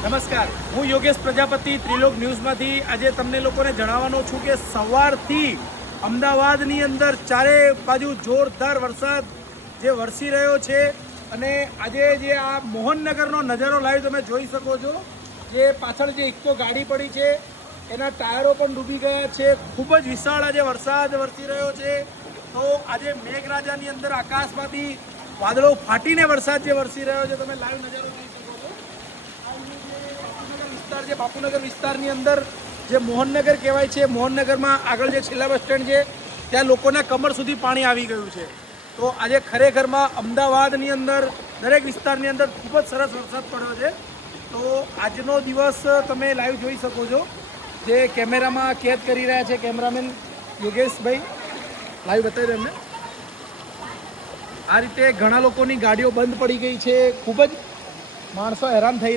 નમસ્કાર, હું યોગેશ પ્રજાપતિ ત્રિલોક ન્યૂઝમાંથી આજે તમને લોકોને જણાવવાનો છું કે સવારથી અમદાવાદની અંદર ચારે બાજુ જોરદાર વરસાદ જે વરસી રહ્યો છે અને આજે જે આ મોહનનગરનો નજારો લાઈવ તમે જોઈ શકો છો. જે પાછળ જે ઇકો ગાડી પડી છે એના ટાયરો પણ ડૂબી ગયા છે. ખૂબ જ વિશાળ આજે વરસાદ વરસી રહ્યો છે. તો આજે મેઘરાજાની અંદર આકાશમાંથી વાદળો ફાટીને વરસાદ જે વરસી રહ્યો છે તમે લાઈવ નજારો જોઈ શકો છો. જે બાપુનગર વિસ્તારની અંદર જે મોહનનગર કહેવાય છે, મોહનનગરમાં આગળ જે છેલ્લા બસ સ્ટેન્ડ છે ત્યાં લોકોના કમર સુધી પાણી આવી ગયું છે. તો આજે ખરેખરમાં અમદાવાદની અંદર દરેક વિસ્તારની અંદર ખૂબ જ સરસ વરસાદ પડ્યો છે. તો આજનો દિવસ તમે લાઈવ જોઈ શકો છો. જે કેમેરામાં કેદ કરી રહ્યા છે કેમેરામેન યોગેશભાઈ, લાઈવ બતાવી એમને. આ રીતે ઘણા લોકોની ગાડીઓ બંધ પડી ગઈ છે. ખૂબ જ માણસો હેરાન થઈ